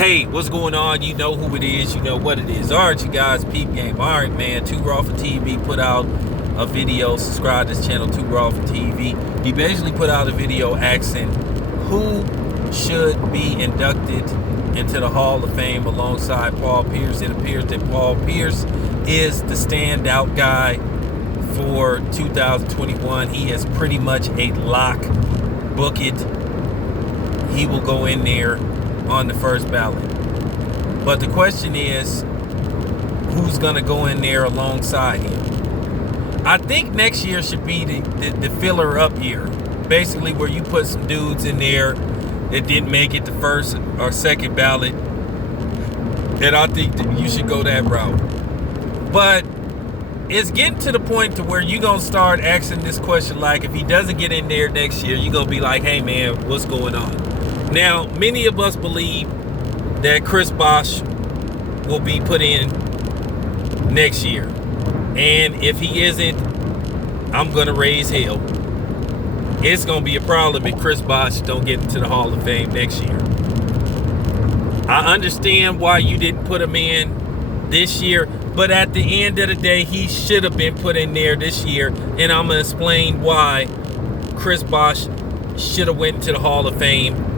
Hey, what's going on? You know who it is. You know what it is. Alright, you guys, peep game. Alright, man. Too Raw for TV put out a video. Subscribe to this channel, Too Raw for TV. He basically put out a video asking who should be inducted into the Hall of Fame alongside Paul Pierce. It appears that Paul Pierce is the standout guy for 2021. He is pretty much a lock. Book it. He will go in there on the first ballot. But the question is, who's going to go in there alongside him? I think next year should be the filler up year. Basically where you put some dudes in there that didn't make it the first or second ballot. And I think that you should go that route. But it's getting to the point to where you're going to start asking this question, like, if he doesn't get in there next year, you're going to be like, hey man, what's going on? Now, many of us believe that Chris Bosh will be put in next year. And if he isn't, I'm going to raise hell. It's going to be a problem if Chris Bosh don't get into the Hall of Fame next year. I understand why you didn't put him in this year, but at the end of the day, he should have been put in there this year. And I'm going to explain why Chris Bosh should have went into the Hall of Fame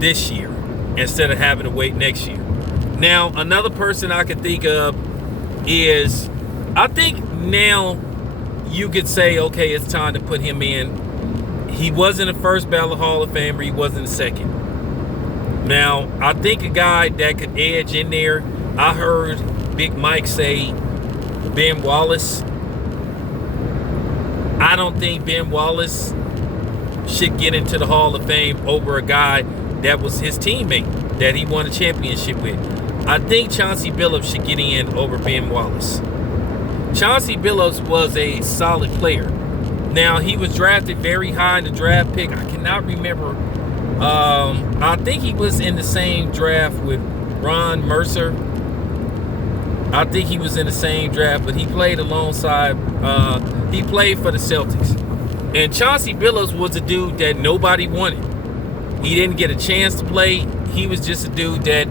this year instead of having to wait next year. Now, another person I can think of is, I think now you could say, okay, it's time to put him in. He wasn't a first ballot Hall of Famer. He wasn't a second. Now, I think a guy that could edge in there, I heard Big Mike say Ben Wallace. I don't think Ben Wallace should get into the Hall of Fame over a guy that was his teammate that he won a championship with. I think Chauncey Billups should get in over Ben Wallace. Chauncey Billups was a solid player. Now, he was drafted very high in the draft pick. I cannot remember. I think he was in the same draft with Ron Mercer. I think he was in the same draft, but he played alongside, he played for the Celtics. And Chauncey Billups was a dude that nobody wanted. He didn't get a chance to play. He was just a dude that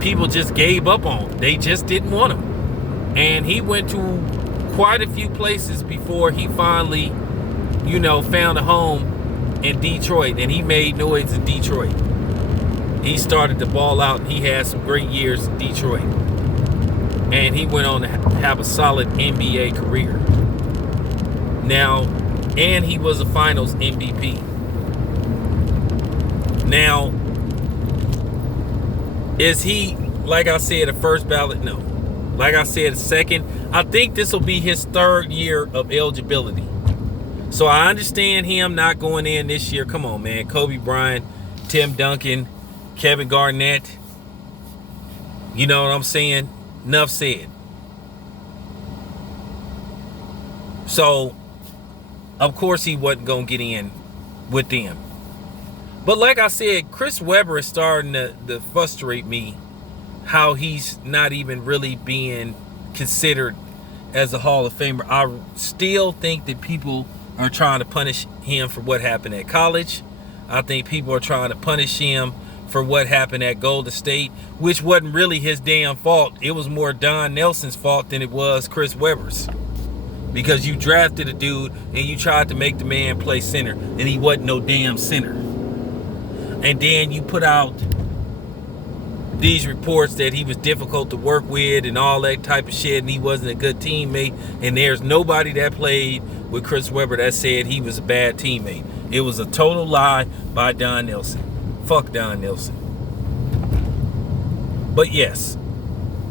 people just gave up on. They just didn't want him. And he went to quite a few places before he finally, found a home in Detroit. And he made noise in Detroit. He started to ball out, and he had some great years in Detroit. And he went on to have a solid NBA career. Now, and he was a finals MVP. Now, is he, like I said, a first ballot? No. Like I said, a second. I think this will be his third year of eligibility. So I understand him not going in this year. Come on, man. Kobe Bryant, Tim Duncan, Kevin Garnett. You know what I'm saying? Enough said. So, of course he wasn't going to get in with them. But like I said, Chris Webber is starting to frustrate me how he's not even really being considered as a Hall of Famer. I still think that people are trying to punish him for what happened at college. I think people are trying to punish him for what happened at Golden State, which wasn't really his damn fault. It was more Don Nelson's fault than it was Chris Webber's. Because you drafted a dude and you tried to make the man play center, and he wasn't no damn center. And then you put out these reports that he was difficult to work with and all that type of shit, and he wasn't a good teammate. And there's nobody that played with Chris Webber that said he was a bad teammate. It was a total lie by Don Nelson. Fuck Don Nelson. But yes,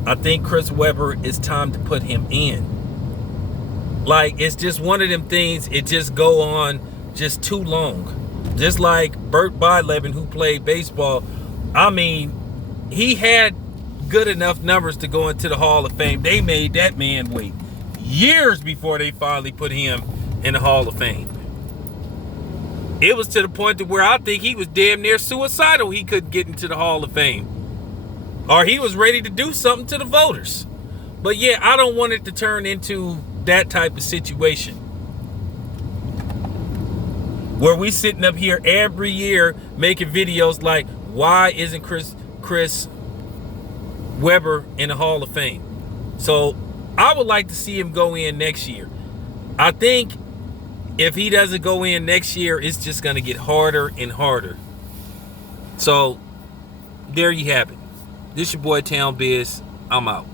I think Chris Webber, it's time to put him in. Like, it's just one of them things, it just go on just too long. Just like Bert Blyleven, who played baseball. I mean, he had good enough numbers to go into the Hall of Fame. They made that man wait years before they finally put him in the Hall of Fame. It was to the point to where I think he was damn near suicidal he couldn't get into the Hall of Fame. Or he was ready to do something to the voters. But yeah, I don't want it to turn into that type of situation. where we sitting up here every year making videos like, why isn't Chris Weber in the Hall of Fame. So I would like to see him go in next year. I think if he doesn't go in next year, it's just going to get harder and harder. So there you have it. This your boy Town Biz. I'm out.